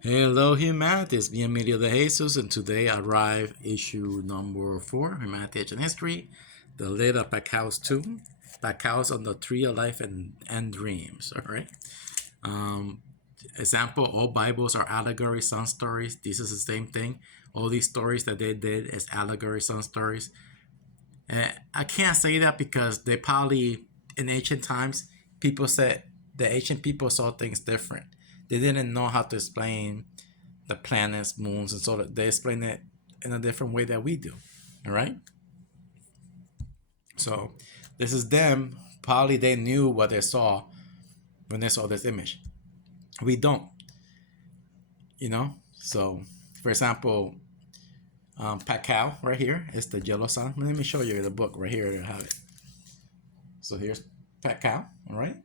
Hello, humanity. It's me, Emilio DeJesus, and today I arrive issue number 4, Humanity, Age, and History, the Letter Pakals 2, Pakals on the Tree of Life and Dreams. All right. Um, Example: all Bibles are allegory, sun stories. This is the same thing. All these stories that they did is allegory, sun stories. I can't say that because they probably in ancient times people said the ancient people saw things different. They didn't know how to explain the planets, moons, and so they explain it in a different way that we do. All right. So this is them. Probably they knew what they saw when they saw this image. We don't, So, for example, Pakal right here is the yellow sun. Let me show you the book right here. I have it. So here's Pakal. All right.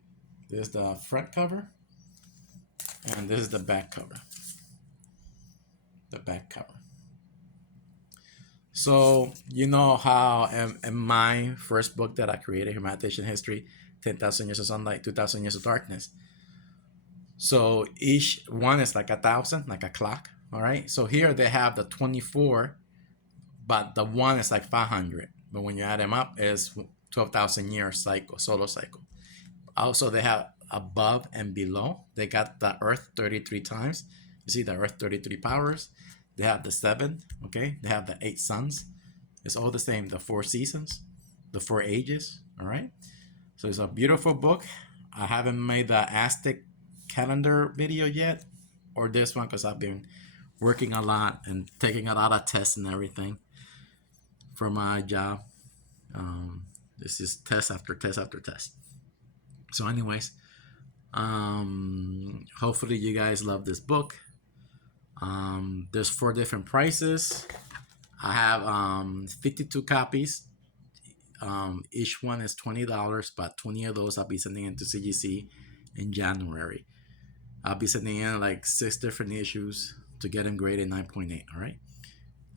This is the front cover, and this is the back cover. The back cover. So you know how in my first book that I created, Humanitarian History, 10,000 Years of Sunlight, 2,000 Years of Darkness. So each one is like 1,000, like a clock. All right. So here they have the 24, but the one is like 500. But when you add them up, it's 12,000 year cycle, solar cycle. Also, they have above and below. They got the Earth 33 times. You see the Earth 33 powers. They have the 7, okay? They have the 8 suns. It's all the same. The 4 seasons, the 4 ages, all right? So it's a beautiful book. I haven't made the Aztec calendar video yet, or this one, because I've been working a lot and taking a lot of tests and everything for my job. This is test after test after test. So anyways, hopefully you guys love this book. There's 4 different prices. I have 52 copies. Each one is $20, but 20 of those I'll be sending into CGC in January. I'll be sending in like 6 different issues to get them graded 9.8. All right.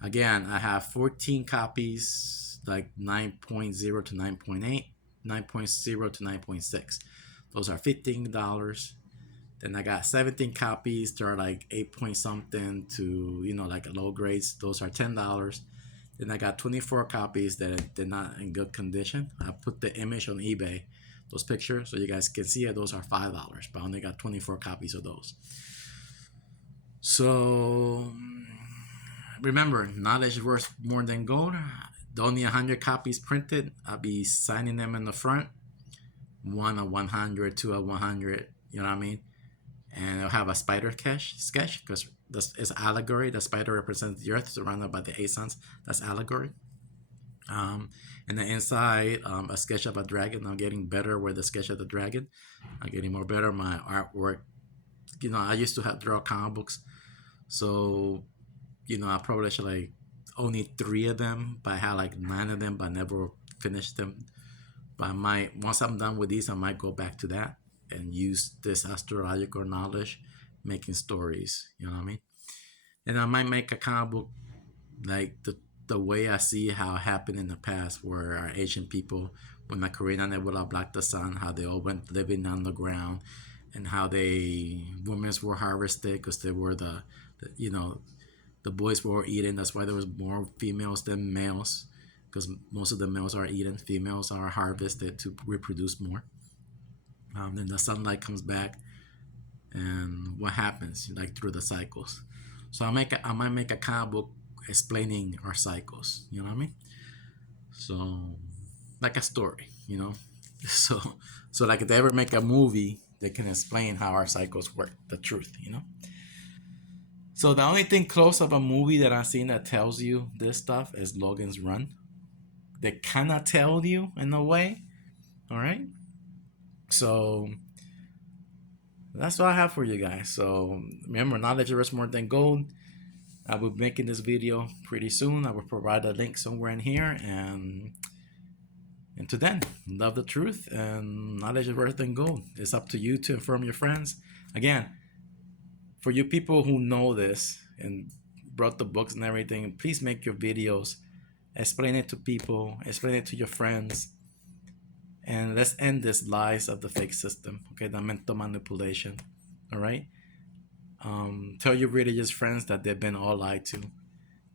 Again, I have 14 copies, like 9.0 to 9.8, 9.0 to 9.6. Those are $15. Then I got 17 copies. They're like 8 point something to, like low grades. Those are $10. Then I got 24 copies that they're not in good condition. I put the image on eBay, those pictures, so you guys can see it. Those are $5, but I only got 24 copies of those. So remember, knowledge is worth more than gold. Only 100 copies printed. I'll be signing them in the front. 1 of 100, 2 of 100. You know what I mean? And it'll have a spider sketch because it's allegory. The spider represents the earth surrounded by the 8 suns. That's allegory. And then inside, a sketch of a dragon. I'm getting better with the sketch of the dragon. I'm getting more better. My artwork, I used to draw comic books. So, I published like only 3 of them, but I had like 9 of them, but I never finished them. But once I'm done with these, I might go back to that and use this astrological knowledge making stories. You know what I mean? And I might make a comic book like the way I see how it happened in the past, where our ancient people, when the Korean Nebula blocked the sun, how they all went living underground, and how women were harvested because they were the boys were eaten. That's why there was more females than males, because most of the males are eaten. Females are harvested to reproduce more. Then the sunlight comes back, and what happens like through the cycles. So I might make a comic book explaining our cycles. You know what I mean? So like a story. So like if they ever make a movie, they can explain how our cycles work. The truth. So the only thing close of a movie that I've seen that tells you this stuff is Logan's Run. They kind of tell you in a way. All right. So that's what I have for you guys. So remember, knowledge is worth more than gold. I will be making this video pretty soon. I will provide a link somewhere in here. And until then, love the truth, and knowledge is worth than gold. It's up to you to inform your friends. Again, for you people who know this and brought the books and everything, please make your videos. Explain it to people. Explain it to your friends. And let's end this lies of the fake system. Okay, the mental manipulation. All right? Tell your religious friends that they've been all lied to,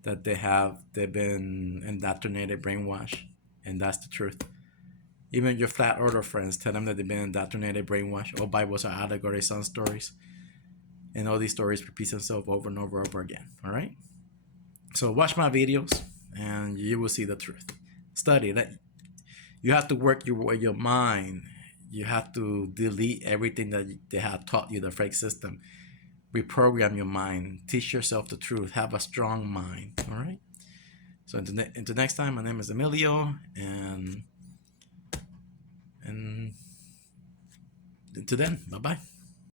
that they've been indoctrinated, brainwashed, and that's the truth. Even your flat earther friends, tell them that they've been indoctrinated, brainwashed. All Bibles are allegories, sun stories, and all these stories repeat themselves over and over and over again. All right. So watch my videos, and you will see the truth. Study that. You have to work your mind. You have to delete everything that they have taught you, the fake system. Reprogram your mind. Teach yourself the truth. Have a strong mind. All right. So until next time, my name is Emilio, and until then, bye bye.